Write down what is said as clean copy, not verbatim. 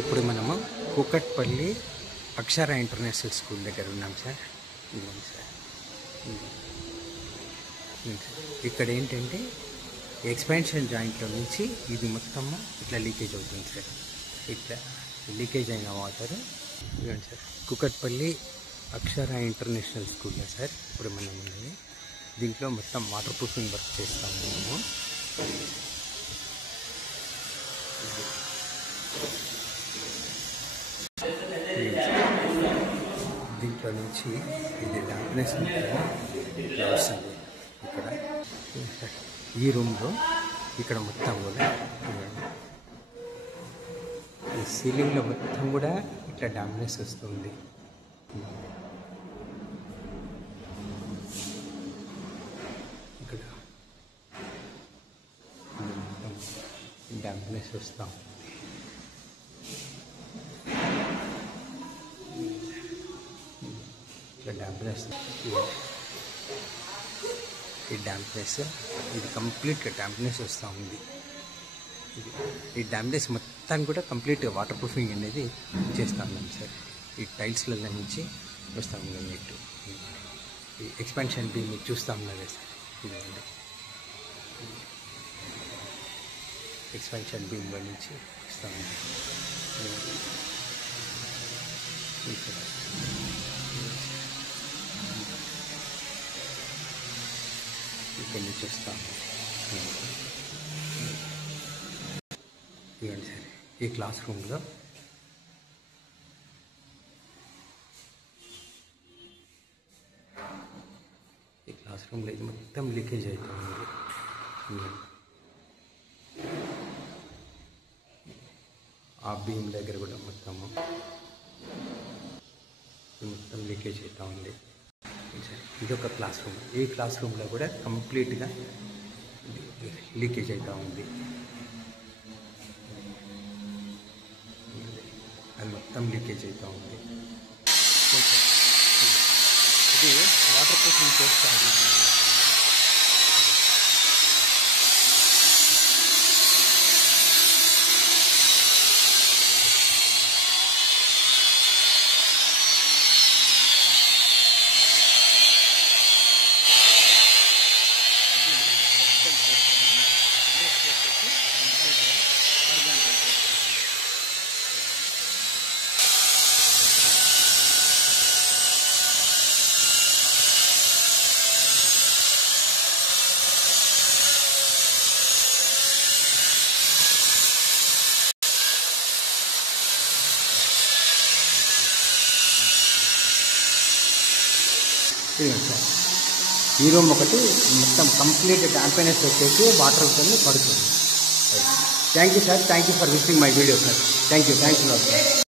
ఇప్పుడు మనము కూకట్పల్లి అక్షర international school దగ్గర ఉన్నాం సార్. ఇదిగోండి సార్. ఇక్కడ ఏంటంటే ఎక్స్పాన్షన్ జాయింట్లో నుంచి ఇది మొత్తము ఇట్లా లీకేజ్ అవుతుంది సార్. ఇట్లా లీకేజ్ అయిన వాటర్ ఇదిగోండి సార్. కూకట్పల్లి అక్షర ఇంటర్నేషనల్ స్కూల్లో సార్ ఇప్పుడు మనం ఉన్నది. దీంట్లో మొత్తం వాటర్ ప్రూఫింగ్ వర్క్ చేస్తాము మేము. దీంట్లో నుంచి ఇది డాంప్నెస్ ఇట్లా వస్తుంది. ఇక్కడ ఈ రూమ్లో ఇక్కడ మొత్తం కూడా ఈ సీలింగ్లో మొత్తం కూడా ఇట్లా డాంప్నెస్ వస్తుంది. ఇక్కడ మొత్తం డాంప్నెస్ వస్తాం. డాంప్నెస్ ఈ డాంప్నెస్ ఇది కంప్లీట్గా డాంప్నెస్ వస్తూ ఉంది. ఈ డాంప్నెస్ మొత్తాన్ని కూడా కంప్లీట్గా వాటర్ ప్రూఫింగ్ అనేది చేస్తూ ఉన్నాం సార్. ఈ టైల్స్లలో నుంచి వస్తూ ఉన్నాం. ఇటు ఈ ఎక్స్పాన్షన్ బీమ్ మీకు చూస్తూ ఉన్నారు సార్. ఇదండి ఎక్స్పాన్షన్ బీమ్లో నుంచి వస్తూ ఉన్నాం. ఇక్కడి నుంచి వస్తాము. ఇవ్వండి సార్. ఈ క్లాస్ రూమ్లో ఇది మొత్తం లీకేజ్ అవుతుంది. ఆ బీమ్ దగ్గర కూడా మొత్తం లీకేజ్ అవుతూ ఉంది. ఇది ఒక క్లాస్ రూమ్. ఈ క్లాస్ రూమ్లో కూడా కంప్లీట్గా లీకేజ్ అవుతూ ఉంది. అది మొత్తం లీకేజ్ అవుతూ ఉంది. ఇది వాటర్ ప్రూఫింగ్ చేస్తూ ఉంది. ఈ రూమ్ ఒకటి మొత్తం కంప్లీట్ డాంప్నెస్ వచ్చేసి వాటర్ కింద పడుతుంది. Thank you sir. Thank you for visiting my video sir. Thank you. Thanks lot sir.